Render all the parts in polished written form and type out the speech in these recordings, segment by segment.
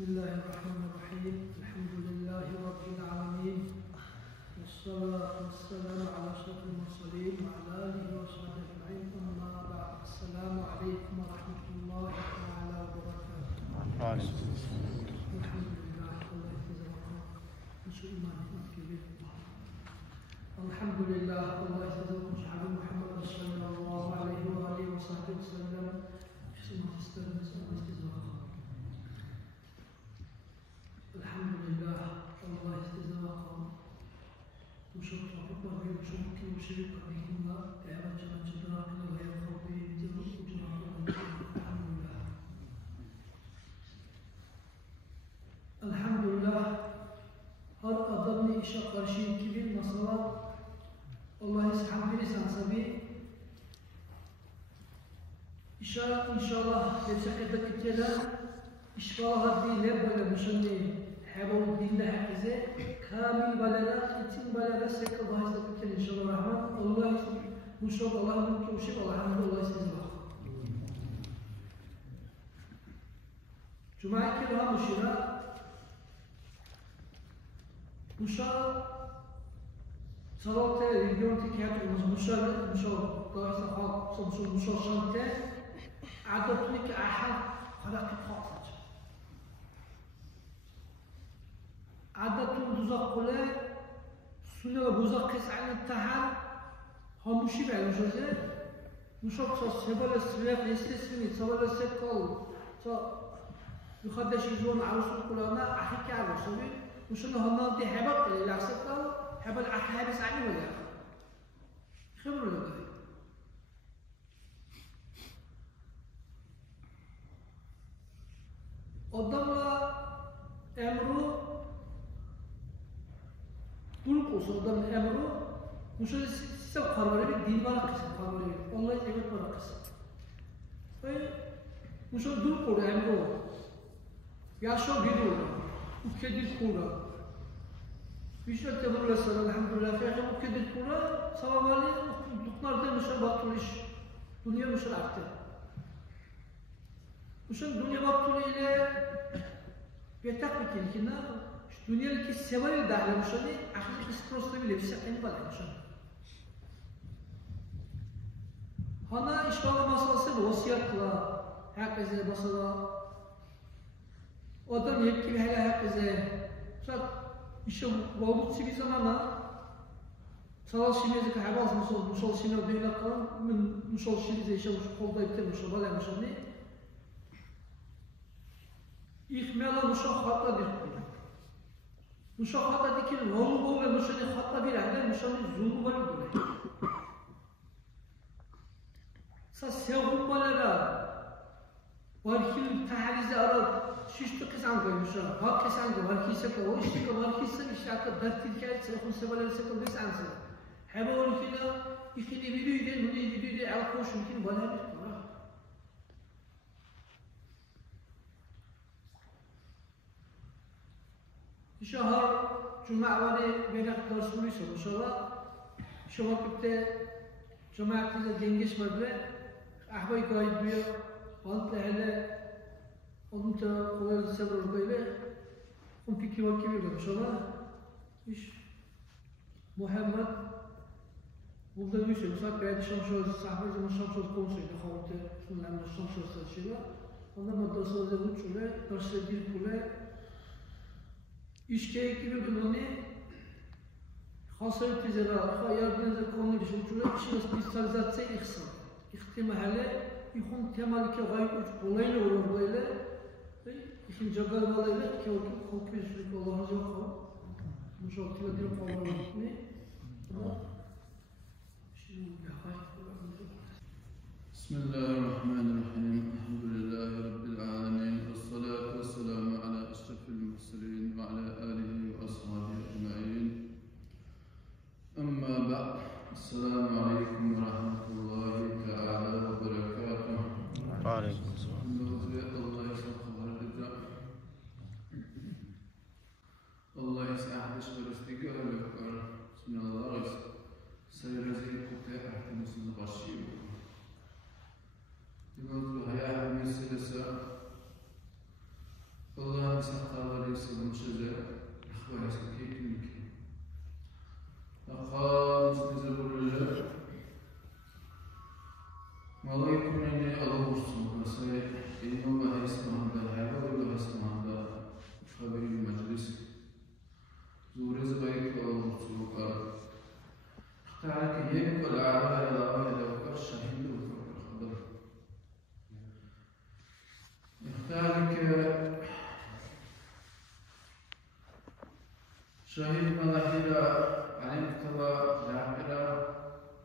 بسم الله الرحمن الرحيم. الحمد لله رب العالمين، والصلاة والسلام على أشرف المرسلين وعلى آله وصحبه أجمعين. أما بعد، السلام عليكم ورحمة الله تعالى وبركاته. الحمد لله. الله يجزاكم نشوء إيمانكم كبير. الحمد لله. الله يجزاكم شعب محمد صلى الله عليه وآله وصحبه وسلم. الحمد لله. الله يجزاكم وشكر ربنا وشكر وشريك بهما تعالى جدارنا ويغفر به ذنوب الحمد لله. الحمد لله. Her adamın işe karşı gibi mesela Allah'ı hamdini sansabi inşallah desek edecekler İşbahı dille böyle düşündüğü heval dille herkese kamil balera, itin balera sekal bahis edecekler inşallah rahman. Allah müşahit Allah'ın mutluğu Allah'ın size bak. Cuma'ya kira müşira müşahit salat region tiket müşahit kahise halk sonuçta müşahit عددك أحد خلق خاصة عدد مزقلة سنة وبزقس عن التحر هم مشي بعد مشوزة مشوق سبلا السلاح يستسمي سبلا السكال يخدش يجون عروس القلانا أحكي على سوي وشنو هم دي حبق اللي عسكال حبل حابس عليه ولا خبر ولا Adamla emru buluk olsa adamın emru müşahede size kararı bir din var kısım kararı Allah'ın evet var kısım ve müşahede buluk olur emru yaşa bir olur ukedir kura müşahede tebrikler sana elhamdülillah fiyatı ukedir kura savamali duklarda müşahede batılış dünya müşahede aktı. Müşahede dünya batılıyla بيتاك بكلكنا الدنيا اللي كيسوي داخل مشاني اخر كيسكروس بيلي بسقين بالا مشان هنا اشتغل مسألة وصياتلا هكذا مثلا adam yepkili herkese şart işe bağlı bir zamana savaş şimdiye kadar bazı musal şimdiye dünya kalan musal şimdiye işe kolda bitirmiş olmalı müşan ne İhmala müşahhata dikili. Müşahhata dikili rolü ve müşahhata hatta bir anda müşahhata zulmü var böyle. Sa sevgumbalara varkil tahrize arad şişti kısan koymuşlar. Hak kısan koy varkil seka o işte ki varkil sen işaret dertil kayıt selefun sebeler seka bir sansı. Heba varkila ikili videoyu bunu videoyu al koş mümkün bana bir شهر جمعة ولي بينك درس وليسو إن شاء الله شهر كنت جمعة كذا جنجس مبلغ أحباي قايد بيا قلت له أنت قول السبر البيبة قم في كيوان كبير إن شاء الله إيش محمد burada bir saat belki şansı sahibi zaman şansı konusuydu havute sunanlar şansı saçıyla ondan madrasada uçule derse bir kule İşte gibi gününü hasar tezera yardımcı konu düşüncüler işin spesiyalizasyon ihsan ihtimali ikon temel ki gayet olayla olur böyle işin cagalarıyla ki o kokuşluk Allah'a yok müşahede edilip Allah'a ne Bismillahirrahmanirrahim. Elhamdülillahi Rabbil alemin. Vessalatu vesselamu ala eşrefil murselin ve ala alihi ve ashabihi ecma'in. Amma ba'd. Esselamu aleyküm ve rahmetullahi teala ve berekatuhu. Aleyküm selam. Allah'a emanet Allah'a emanet olun. Bismillah. Sayın Rezil Kutu Ertemiz'in başlıyor. سخاوة ليس منشزة إخوة سكيت منك فقال استزبر الرجال ما لا يكون إني أغوص وسيء إنه الله يسمع هذا حيوة الله يسمع هذا خبير المجلس زورز بيت أغوص وقال اختارك يبقى الأعراء إلى واحد وقال شهيد وفرق الخبر اختارك شهيد ملاحظة علم طبع جاهرة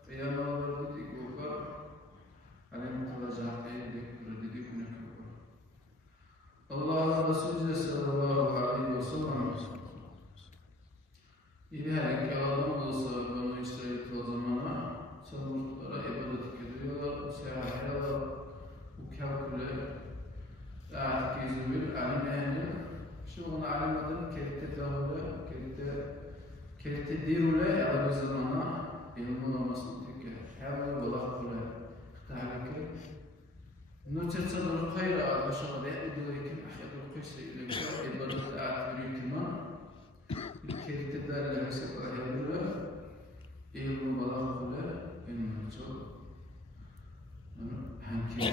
قيام الرددي كوبر علم طبع جاهرة رددي كنكوبر الله رسول صلى الله عليه وسلم إذا كان الله بنو إسرائيل وزمانا سنمت إبادة كذبة وساعة وكاكلة أعتكيزويل علم شغل علم أدن كيف تداوله كيف تديروا له على زمانه يلمون مصنتك حاول بلاغ له تعالك نتصل الخير على شغل يدويك أحد القيس إليك إبادة أعتبريكما كيف تدار له سبع يدوله يلمون بلاغ له النتصل حنكي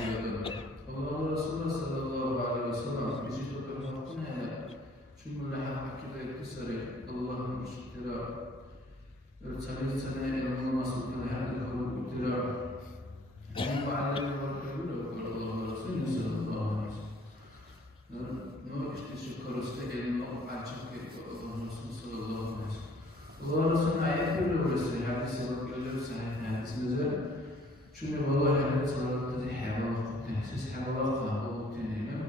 الله رسول صلى الله عليه وسلم بيجي تقرأ هذا شو ملاحظ كذا يكسر الله مشترى ارسل سنة إلى المناصب هذا هو الابتلاء وعلى الله رسول صلى الله عليه وسلم نو اشتشكر استقل عجب الله رسول صلى الله عليه وسلم الله رسول آيات كله بس هذا سبب كله صحيح هذا نزل شو والله هذا صار تزي حوالق تحسس حوالق أو تنين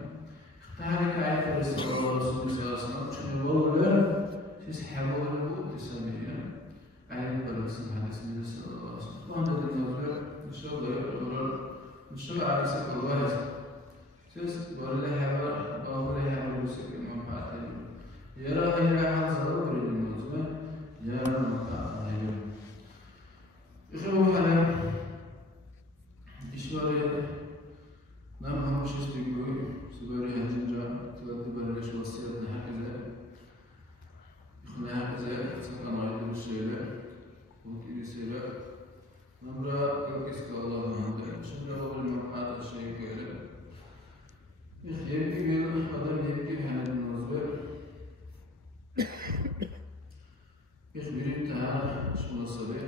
اختارك آيات رسول الله رسول صلى الله عليه وسلم شو والله تحسس حوالق تسميه آيات رسول هذا صلى الله عليه وسلم وهذا النظر إن شاء الله يقرر إن شاء الله على سبيل الله سيس ولا حوالق أو ولا حوالق سكين منفعة يرى هذا ضروري للموضوع يرى منفعة إخوة هذا إشارة نعم هم شيء يقول سباري هجنجا تلاتي بلش وصية هكذا إخنا هكذا سكان عيد الشيلة وكذا سيرة نمرة كيسك الله مهندة شنو أول مرحلة الشيء كذا يبكي هذا يبكي هذا المنظر يخبرين تعال شو الصبي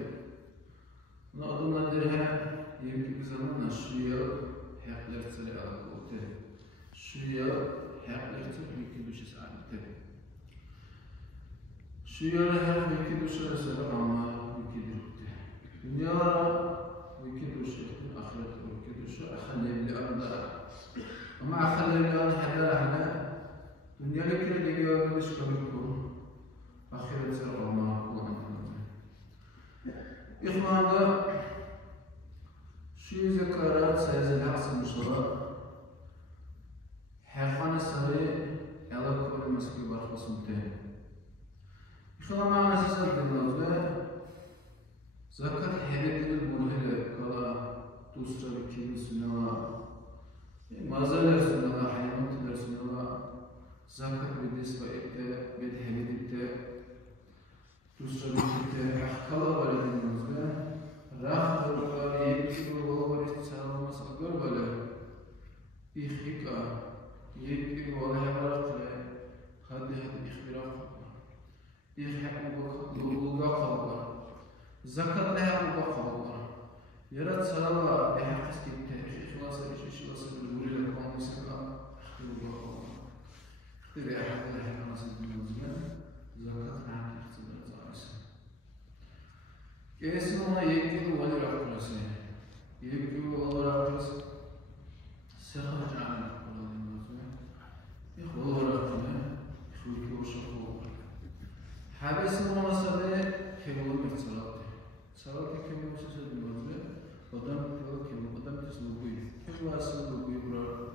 نقدر ندرها يمكن بزماننا شوية حقدر تسرع على الوقت شوية حقدر تسرع يمكن بش يسعى التبع شوية لها يمكن بش يسرع عما يمكن يرده دنيا يمكن بش يكون آخرة يمكن بش أخلي اللي أبدا أما أخلي اللي أنا حدا هنا دنيا لك اللي يجوا بش كمكم آخرة تسرع عما هو إخوان شو ذكرت سيد الحسن مشهور حيوان السري على كل مسكين برخص متين إخوان معنا سيد الدنيا زكاة حبيب المرهلة كلا دوسرة بكيل سنوا ما زال سنوا حيوان تدر سنوا زكاة بالنسبة إلى بيت حبيب دوسرة بكيل كلا ولد المزبان راح بالقاري يبكي وهو يتساوى مسألة ولا يخيكا يبكي ولا يبرق خد هذا إخبار يخيك وقوقا زكاة لها وقوقا يرد سلامة لها قسكي إخلاص إخلاص بالوري لكم مسكنا وقوقا اختبي أحد لها ناس المنزمان زكاة لها اختبار زعيسة كيسنا يبكي ولا يرقص يبكي ولا يرقص سخرج عن القرآن يخبر ربنا يخويك وشكوه حابس المناسبة كمول من صلاته كمول مسجد المنزل قدم تسلوكي كم واسلوكي برا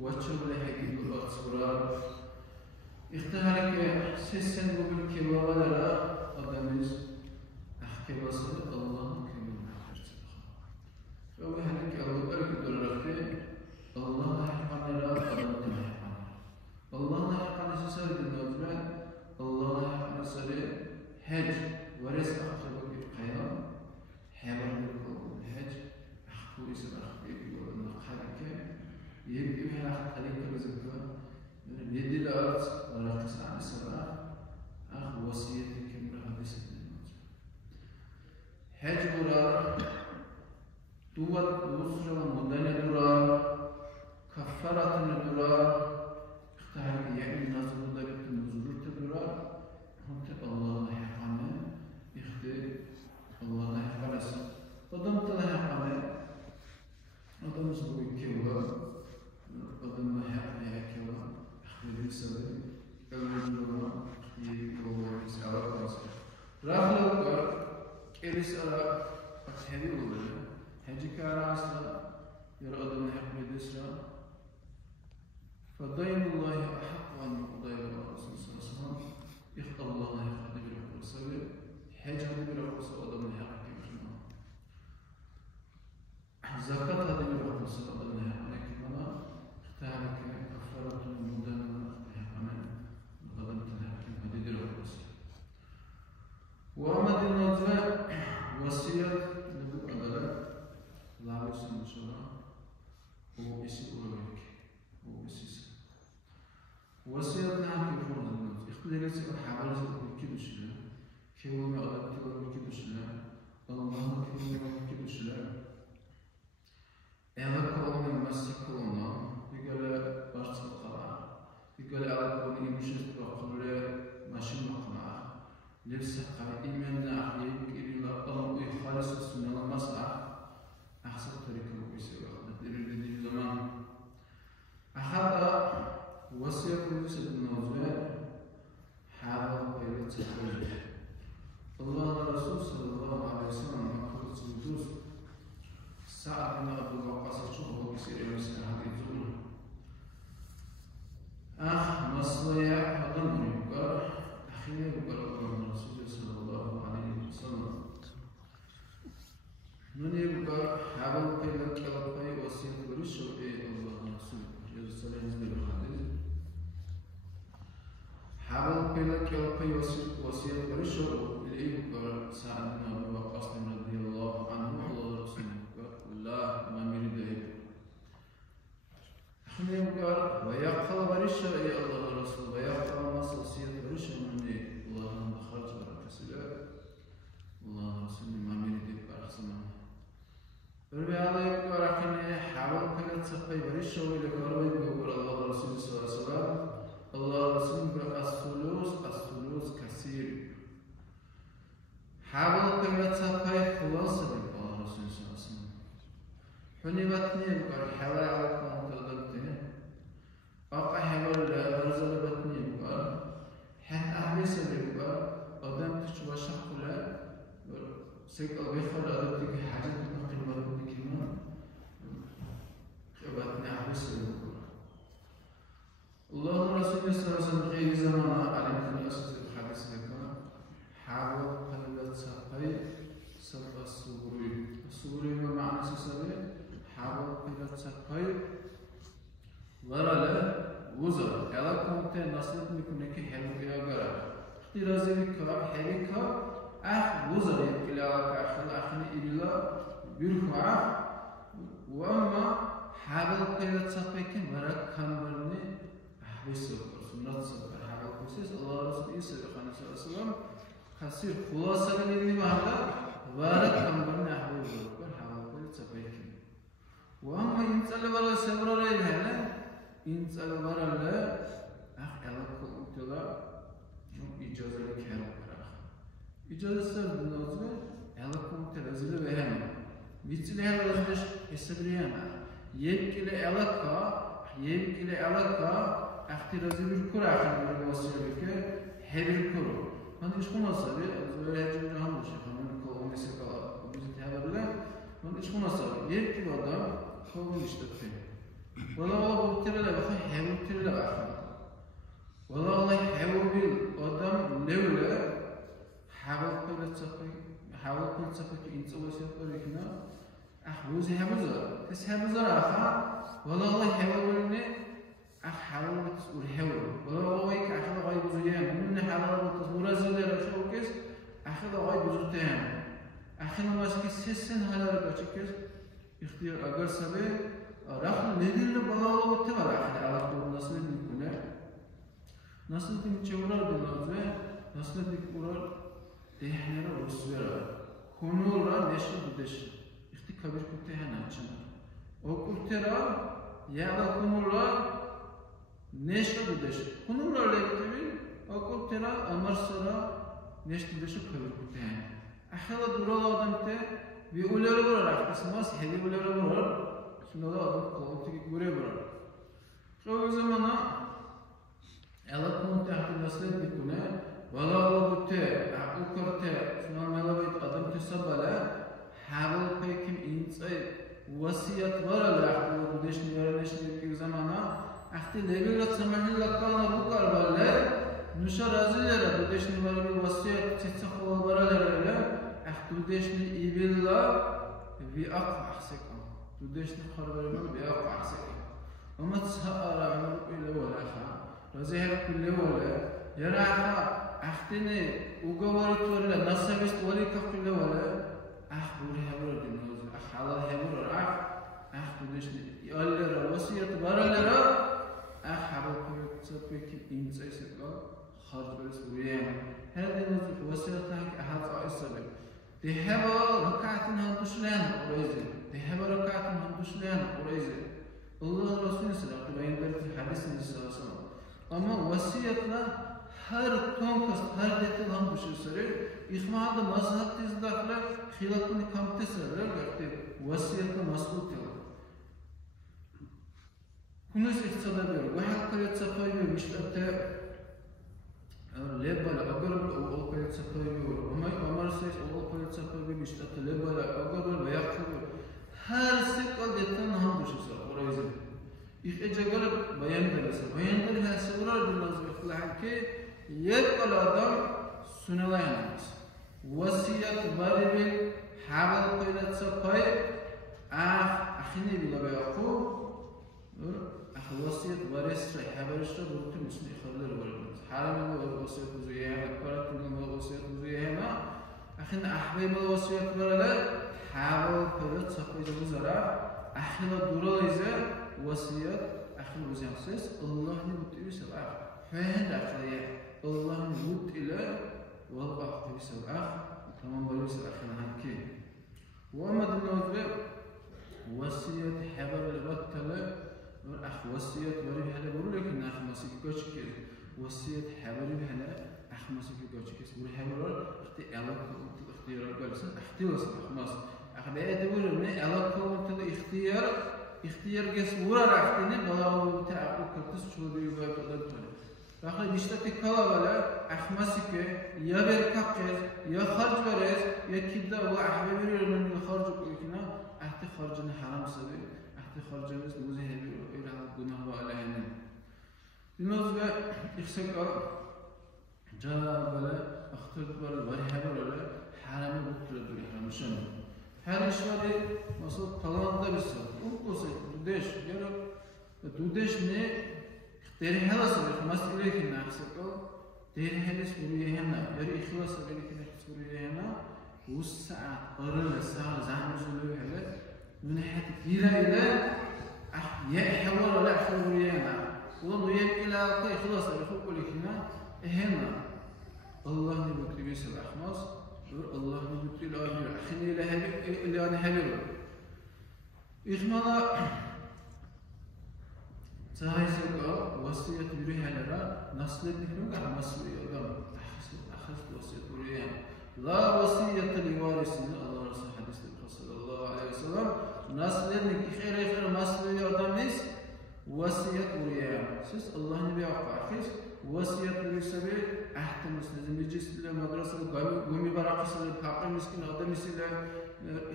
واتشو لحكي برا صورا اختارك سيسن بقول كمول ولا قدمز أحكي بصير الله كمول حرص فهو هنيك الله أركض الرفيق الله يحفظنا لا قدم الله يحفظنا الحج ورث أخذ القيام حيوان الحج أخذ يسمى أخذ النقالك يبدي بها أخذ خليك بزكاة من يدي الأرض ولا تسعى السبعة أخذ وصيتك امرأة بسنة حج مرار توت نصر مدن درار كفارة درار اختار يعني نصر درت نزول تدرار هم الله يحقنا يختار الله يحقنا قدم الله يحقنا قدم سبوي كوا قدم يحقنا كوا اختار سبوي أول درار يكوا سعر راس رافلو كر إليس أرى أشهد ولا هجي كاراسا يرى قدم يحقنا دسرا فدين الله أحق أن يقضي الرسول صلى الله عليه وسلم يخطب الله يخطب بالرسول حج هذا بالرسول أدم الحق كمان زكاة هذا بالرسول أدم الحق كمان اختارك كفارة المدن كمان أدم الحق هذا بالرسول وأمد النجاة وصية نبوء أدلة لا يسمى شرع هو يسير ولك هو يسير وصيتنا في فرض الموت اختلاف الحوادث كل شيء كيف ما أدرك كل شيء الله كيف كل شيء أنا كلام المسك كلامنا يقول بارس القراء يقول على كل يمشي تقول ماشي مقنع لبس إيماننا عليه إلى الله يخالص السنة المصلحة أحسن طريقة ويسير هذا زمان أخذ وصية يوسف النوزع حاول بيت الحج الله الرسول صلى الله عليه وسلم أخذ سندوس سعد بن أبي وقاص شوفه بيصير يمسك هذه الزول مصلية أظن يقال أخيرا يقال الرسول صلى الله عليه وسلم من يقال حاول بيت الحج وصية بريشة الله الرسول يرسل حزب الحديث حاول بيلك يلقي وصية بريشة إليه سعد بن أبي وقاص رضي الله عنه الله رسوله لا ما مريد أخي يقول ويقل بريشة إلى الله الرسول ويقل مصر وصية بريشة من الله خرج بركسله الله رسول ما مريد بأحسنه فبهذا يقول أخي حاول بيلك تلقي بريشة إلى يقول الله رسول صلى الله عليه وسلم الله رسول الثلوث كثير حاول كلمة سبعة خلاصة الله رسول صلى الله عليه وسلم حنيبتني بقى حلا على كون تقدمتني أقع حلا رزق بتني بقى حن أحبس بقى أدم تشوف شكله سيك أبيخر أدم تيجي حاجة تقدم بتني كمان بتني أحبس بقى الله رسول صلى الله عليه وسلم غير زمان على من أسس الحديث لك حاول قلبت سبع السوري ما معنى سبع حاول قلبت سبع ورا وزر على كونت نصلت مكونك حلو يا غرا اختراز بك حريك وزر يبكي على أخني إلا بيرفع وأما حاول قلبت سبع كم ورا كان برني بيسوق سنة سبع حاجة كويس الله رسول يسوع خانة صلى الله عليه وسلم خسير خلاصة اللي مهلا بارك أمرنا حبوب حاول كل سبعين وأما إنسان ولا سبرة لهلا إنسان ولا لا على كل تلا إجازة لك هلا إجازة سر بالنسبة على كل تلا زل بهم مثل هذا لازمش السبريانا يمكن علاقة اختراز بالكرة عشان الوصية بك حبر الكرة من إيش كنا صار زوجة جمهور شيخ من كلام سكال بيجي هذا بلا من إيش كنا صار يبكي بعدا كلام يشتغل والله بكتير لا بخي حبر كتير لا بخي والله حبر بالقدم لولا حاول كل سفك إنسان وصية بريكنا أحوز هبزر تسهبزر آخر والله حبر بالنه أحاول تقول حول والله ويك أحد غير زيان من حاول تصور زيادة شوكس kaçıkız ihtiyar agar sabe rahul nedille bağlı bitti var ahli alaklı nasıl dikune nasıl dik çevrar dinozve nasıl dik uğrar dehnere osvera konulra neşri budeş ihti kabir kuttehen açın o kuttera ya konulra neşri budeş konulra lektibi o kuttera amar sara neşri budeş kabir kuttehen ahla dural adam te bir uları var akısmaz hedi uları var şimdi da adam koltuğu göre var şu zamana elakun tahti nasıl dikune valla butte akıl karte şuna melavit adam tesabala havel pekim insay vasiyet var ala akıl bu deşni yarneşni bir zamana akti lebilat samahil lakana bu karballe nuşa razilere bu deşni var bir vasiyet çetsakova var ala تودشني إبلا بأقع سكان تودشني خربنا بأقع سكان وما تسهر عمر كل ولا خا رزهر كل ولا يراها أختني وجوارت ولا نصبست ولا كل ولا أخبرها برد النوز أخالها برد أخ تودشني يالله وصية برالله أخ حبوا كل تسبك إنسان سكان خرج بس وياه هذه النوز وصيتها أحد أصله دهبا ركعتين هندوشلان قريزة دهبا ركعتين هندوشلان قريزة الله رسول الله تبين ذلك في حديث النبي صلى الله عليه وسلم أما وصيتنا هر تونكس هر ديتل هندوشل سرير إخماد مذهب تزدقلا خلافني كم تسرر قرتي وصيتنا مسؤول تلا كنوس اقتصاد بير واحد كريت سفايو مش أنت لبلا أقرب أو كريت سفايو وما أمر سيس أو كريت سفايو مش أنت لبلا أقرب ويأكل هر سكال دتن هم بشيء قريزة إخجاجر بيان درسه بيان درها سورة دلنا زخلها كي يبقى آدم سنلا ينامس وصية باربي حاول قيلت سفاي أخيني بلا بيأكل وصية وارث حبرش بروت مسمى خلل ورد حرام الوصية وزيها كرت من الوصية وزيها أخن أحباب الوصية ولا حاول كرت سقيت وزرع أخن الدورة إذا وصية أخن وزيانسس الله نبت إلى سبعة فهند أخليه الله نبت إلى والله أخذ سبعة تمام بلوس أخن هنكين وأما دنيا وصية حبر البتلة أخ وصية وري هلا بقول لك إن أخ مسك كوتش كده وصية حبري هلا أخ مسك كوتش كده وري حبر اختيار قالس اختيار أخ مس أخ بعد بقول إن علاقة تلا اختيار جس ورا أختني بلاو بتاعه كتس شو بيبغى تقدر تقول أخي بيشتكي كلا ولا أخ مسك يا بركاكز يا خرج برز يا كده ولا أحبابي من الخرج كنا أحت خرجنا حرام سبي خرجنا نزهه إلى الجناه وعلينا. بالنسبة إخسكار جاء بلا أخترت بلا وريه بلا حرام بكرة دوري حرامشان. هذا الشيء مصر طلعنا ده بس. وقصة دودش يلا دودش نه تري هلا سبب ماست إليك إن إخسكار تري هلا سورية هنا يري إخلاص سبب إليك إن سورية هنا والساعة قرر الساعة زعم سورية هلا من ناحية كثيرة إلى يحور ولا حوريانا والله إلى قي خلاص بخوك لكنا هنا الله نبكي بيس الأحماس الله نبكي الأمير أخني إلى أنا هبل إخمالا تهايزك وصية بريها لنا نصل نحن على مسؤولية أدم أخذت وصية بريها لا وصية لوارثنا الله رسول حديث صلى الله عليه وسلم نصلني خير نصل يردمس وصية وريان سيس الله نبي أقاكس وصية وريسبي أحتم مسلم يجلس لمدرسة قومي براقص الحق مسكين هذا مثل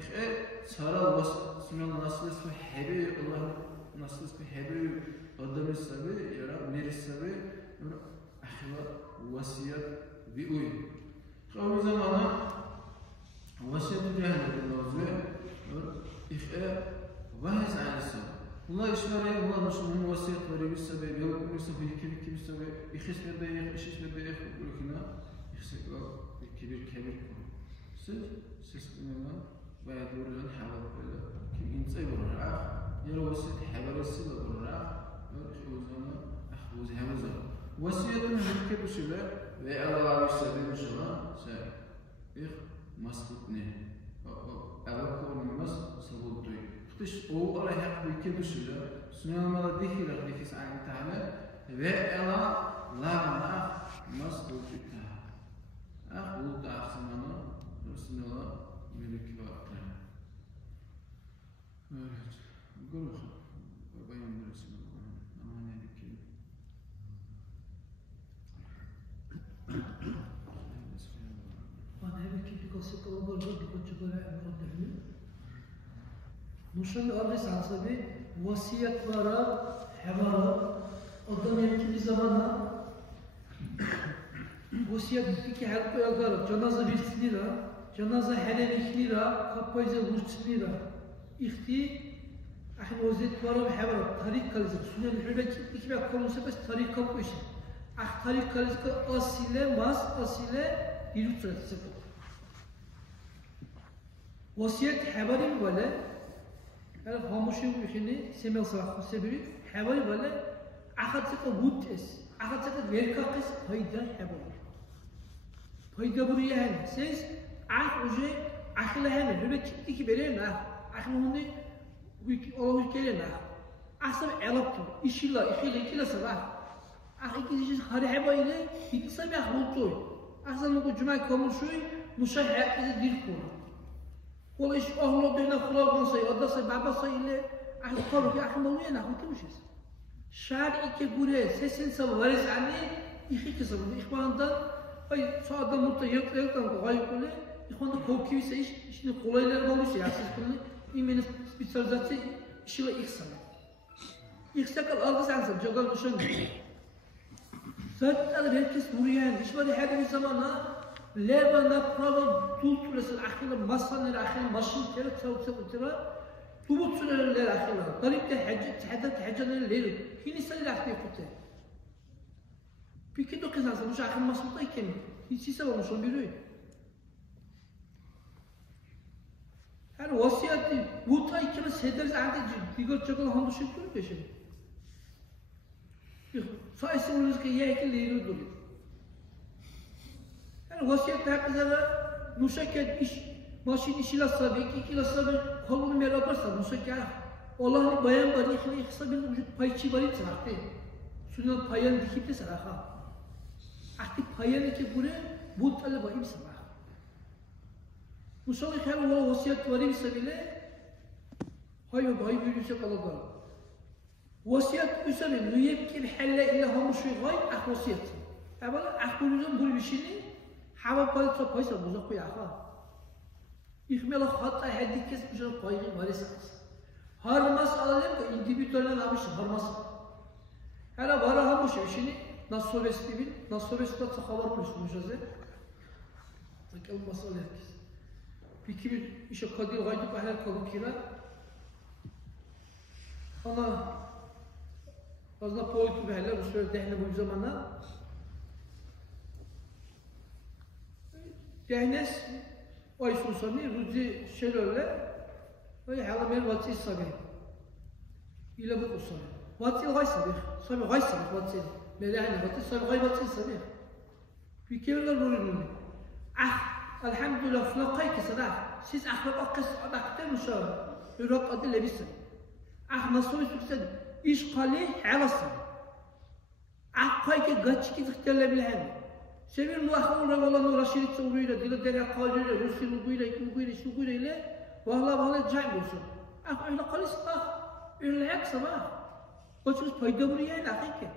خير صار وصية نصل اسمه حبي الله نصل اسمه حبي قدام السبي يرى مير السبي أخلا وصية بيوي خلوا زمانا وصية جهنم النوزة إخاء وهز عن السبب الله يشمره الله نشمه وصية وري بالسبب يوم يسبب كبير السبب يخش بدأ يخش بدأ يخرج كنا يخسر كبير سيس كنا ويدورون حول كله كم إنسان برا يلو وسيد حبر السيد برا أخوزنا أخوز همزة وسيدنا هلك بسلا وعلى السبيل بسلا سإخ مسقطني أبكر مس سقطي اختش أو الله حق بك بسلا سنة ما ذكي لك سعيد تعالى وعلى لا مسقطي أخوز تعصمنا رسول الله ملك وقتنا قولوا بيان رسول الله أمان عليك أنا هبك كيف قصة أول رد كنت بقول أمر Nuşan arız ansabi vasiyetlara, hevara, adam yemkili zamana vasiyet ki her koyarlar, cenaze bir lira, cenaze helen 2 lira, kapayıza 3 lira. İhti, ahın vasiyetlara ve hevara, tarik kalıcı. Sünnen hürbeki iki bir konuşsa bes tarik kapıysa. Ah tarik kalıcı asile, asile bir uçuratı sepet. Vasiyet hevarim böyle. هذا خاموشي ويخلي سمع صراحة سبري حوالي ولا أخذ سكة ووتس أخذ سكة ويركاقس هيدا حوالي هيدا بريان سيس أخ وجه أخلا هم هذا كي برينا أخلا هوني الله يكلنا أحسن علاقته إشيلا كلا صراحة أخي كذي شيء خارج حوالي يتصل بأخ بولتوي أحسن لو جماعة خاموشي مشاهد إذا ديركون والله إيش أهله بينا خلاص نصي أدرس بابا صي اللي أهل قالوا يا أخي مولوي أنا أقول كمشيس شعر إيك جوري سيسن سب وارث عني إخي كسب إخوان ده أي صعد متيق تلقى غاية كله إخوان ده كوكي سيش إشين قليل قالوا شيء أساس كله إيمان بيتزرزات إشيلا إخسر إخسر الأرض عنسب جعل بشون زاد هذا بيركز مريان إيش بدي هذا في زمانه لبنا problem tulturası akıllı masanın akıllı maşın kere tavukları tubutçuların akıllı dalip de haccaların leri hinisan akıllı kutu peki de kızarsa bu akıllı masada iken hiç ise olmuş on biri her vasiyeti bu tay kime sederiz ande diğer çakal hangi şey kuruyor peşin sayısı olursa ki yekil leri duruyor vasiyet hakikaten müşekket iş, maşin işiyle sabi, 2 kilo sabi, kolunu mer yaparsa müşekket Allah'ın bayan bari ikili kısa bir payçı bari çıraktı. Şundan payan dikip de saraka. Artık payan ki buraya bu talep bayım sabah. Müşekket her o vasiyet varım sabile hayır bayı bir yüksek Allah'tan. Vasiyet üsemi müyebkil helle illa hamuşu gayb ah vasiyet. Evvela ahkulüzün bu bir şeyini حاول قال ترى كويس أبوزك يا أخا يخمل خطأ هديك كيس مش القايق مارس هر مسألة لك individualنا نامش هر مسألة هلا بارا هم مش عشيني نصور استبين نصور استبين تخبر كلش مجازة تكلم مسألة كيس بكي إيش قدير غاية بحال كلام كنا أنا أصلا بويت بحال وشو دهنا بوزمنا Dehnes o iş olsami ruzi şelöle ve halamel vatsi sabi ile bu olsami vatsi gay sabi vatsi melahne vatsi sabi gay vatsi sabi bir kemerler rolünü elhamdülillah flakay kesada siz ahlak akış adakte müşavir Irak adı lebisin nasıl istiyorsan iş kali halasın kay ki gaç ki zıkterle bilhem Sevir muhakemle olan Raşid Soğuyla, dile dere kağıdıyla, Yusuf Luguyla ile vahla can olsun. Öyle kalırsa, öyle yaksa bak. Koçumuz payda buraya ne hakiki?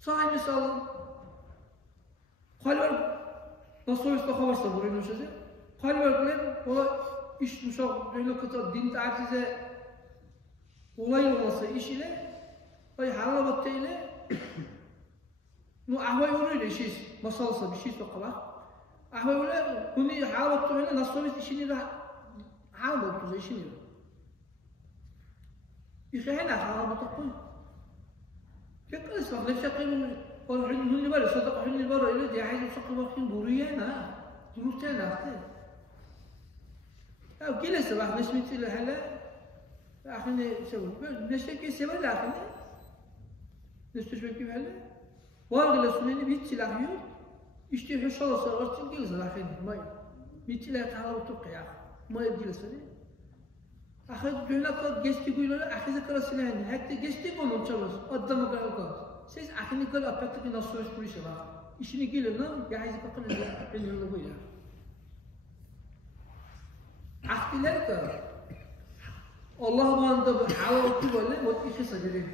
Sahi misal, kalber nasıl olsa kavarsa buraya ne olacak? Kalber bile, ola iş muşak, öyle kadar din taatize olay olmasa iş ile, ay halabatta ile, نو أهواي ولا شيء مصالصة بشيء تقبله أهواي ولا هني حاولت هنا نصورت إشيني لا حاولت زي إشيني لا يخي هنا حاولت تقول كيف أسمع ليش أقول هني برا صدق هني برا إلى دي عايز أسقي وقتين بريانا دروتين أختي Ya gelirse bak neşmetiyle hele. Ahine şey olur. Neşmetiyle sever ahine. Neşmetiyle hele. Var gele süneni bir silah yok. İşte hoş olsa ortaya gelirse ahine. May. Bir silah kahve oturup ya. May gelirse ne? Ahir dünyada geçti günleri ahirete kadar silahını. Hatta geçti bunun çalış. Adamı kadar. Siz ahine kadar apeteki nasıl söz kuruşu var. İşini gelir lan. Ya hiç bakın ben yolu bu ya. Ahdiler kadar. Allah manada hava böyle mut ikisi dedi.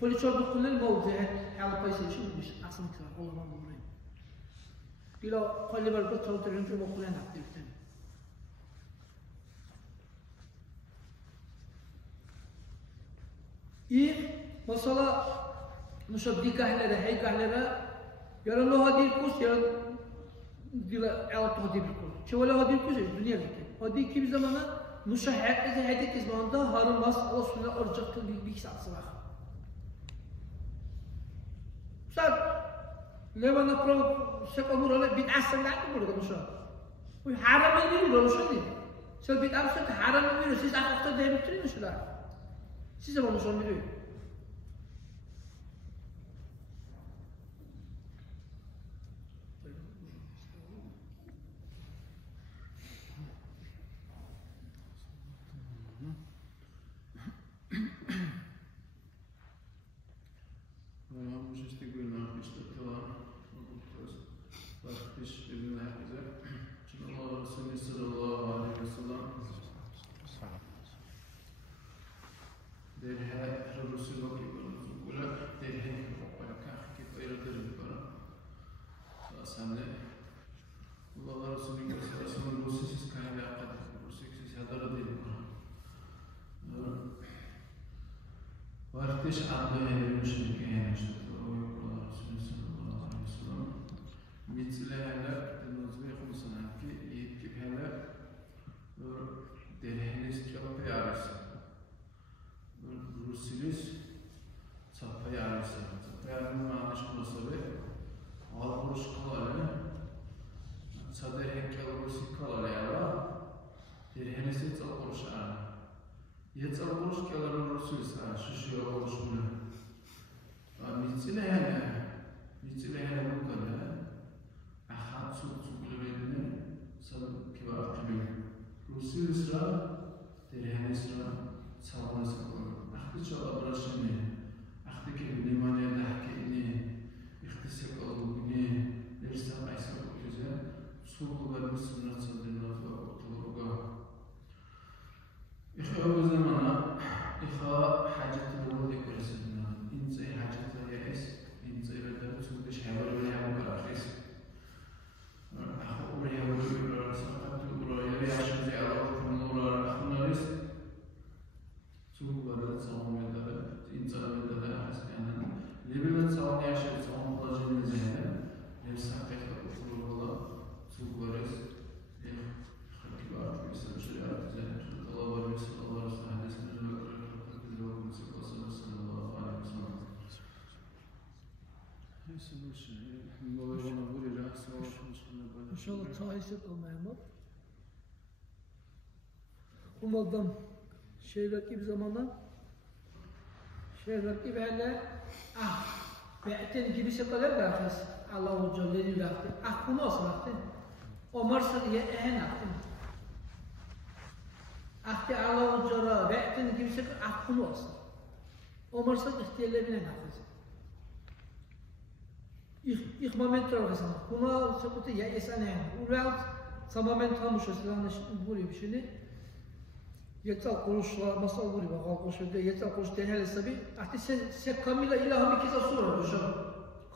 Kuli çordu kulel mevziat hava paysa işmiş aslında Allah manada. Bila kali berbat tawtirin şu okulan aktivite. İyi mesela müşabbikahlara, heykahlara yarın hadi kurs yarın dila alat hadi bir kurs. Şöyle hadi kurs dünya bitti. Hadi ki bir zamana müşahhat ise hadi ki zamanda harun bas Allah suna orcaktır bir saat sabah. Saat levana pro sekamur ala bid'ah sangat burada müşahhat. Bu haram değil mi şu değil. Şöyle bid'ah sangat haram değil mi? Siz akıfta değil mi mesela? Siz de bunu sormuyor. Vartish abdühe müşrikeen işte o yollar Resulullah sallallahu aleyhi ve sellem mitlehala denizve khumsana ki yetki hala derheniz çapı yarısı Rusilis çapı yarısı çapı yarısı manış olsa ve al kuruş kalalı sader hekkel Rusi kalalı ya derheniz çapı kuruş arı Yeter kuruş keların Resulullah şişiyor kuruşunu. Mitsilehene bu kadar. Ahad sukulübedine sabık kibar kılıyor. Resulullah derhane sıra savunma sakıyor. Ahdi çala bıraşını, ahdi kelini maniye dahkini, ihtisek olduğunu, dersa aysa okuyorsa, sukulübedine sünnet saldırına ve ortalığa. إخوة زمانا إخوة حاجة الولد كرسنا إنسى حاجة يأس إنسى بدر سودش حوالي ولا حوالي كرافيس أخو ولا حوالي ولا سقط ولا يبي عشان زي الله ولا أخونا ريس سوق برد صوم بدر إنسى بدر أحس يعني لبلد صوم يعشر صوم رجل زهدا يسقط أخو الله سوق برد خلك بعد يسوي شريعة زهدا İnşallah tahiset olmayamaz. Umaldım şeyler gibi zamana şeyler gibi hele be'ten gibi şakalar bırakırız. Allahu Celle'yi bıraktı. Bunu olsun bıraktı. O marsaliye ehen attı. Ahdi Allahu Celle'yi be'ten gibi şakalar bunu olsun. O marsal ihtiyarlarına bırakırız. Ich moment trochę Kuna seputy ja jest anem. Ural samamen tam şu sıranın buraya bir şeyini. Yeter konuşlar masal buraya bak konuşuyor. Yeter konuş denel sabi. Artık sen Kamila ilahı bir kez sorar hocam.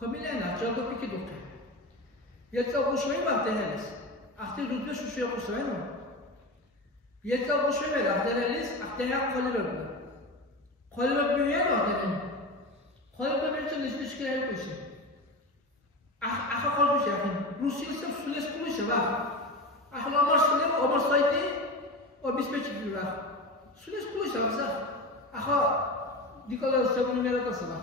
Kamila ne? Cevap bir kez doktor. Yeter konuşmayı mı denel? Artık rütbe şu şey konuşuyor mu? Yeter konuşmayı mı deneliz? Artık ne kalır? Kalır bir yer var denel. Kalır bir türlü hiçbir şey yok işte. Aku kalau bisa kan, Rusia sulit sekali sebab. Aku lamar sekali, Omar Saidi, habis pecah juga. Sulit sekali sebab sah. Aku di kalau sebelum mereka sebab.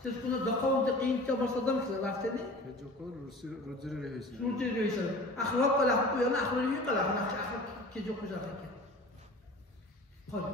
Sesuatu dakau untuk inti Omar Saddam sebab tadi. Joko Rusia Rusia. Aku kalau aku yang aku ini kalau aku ikki jo'q uzoq ekan. Qo'l.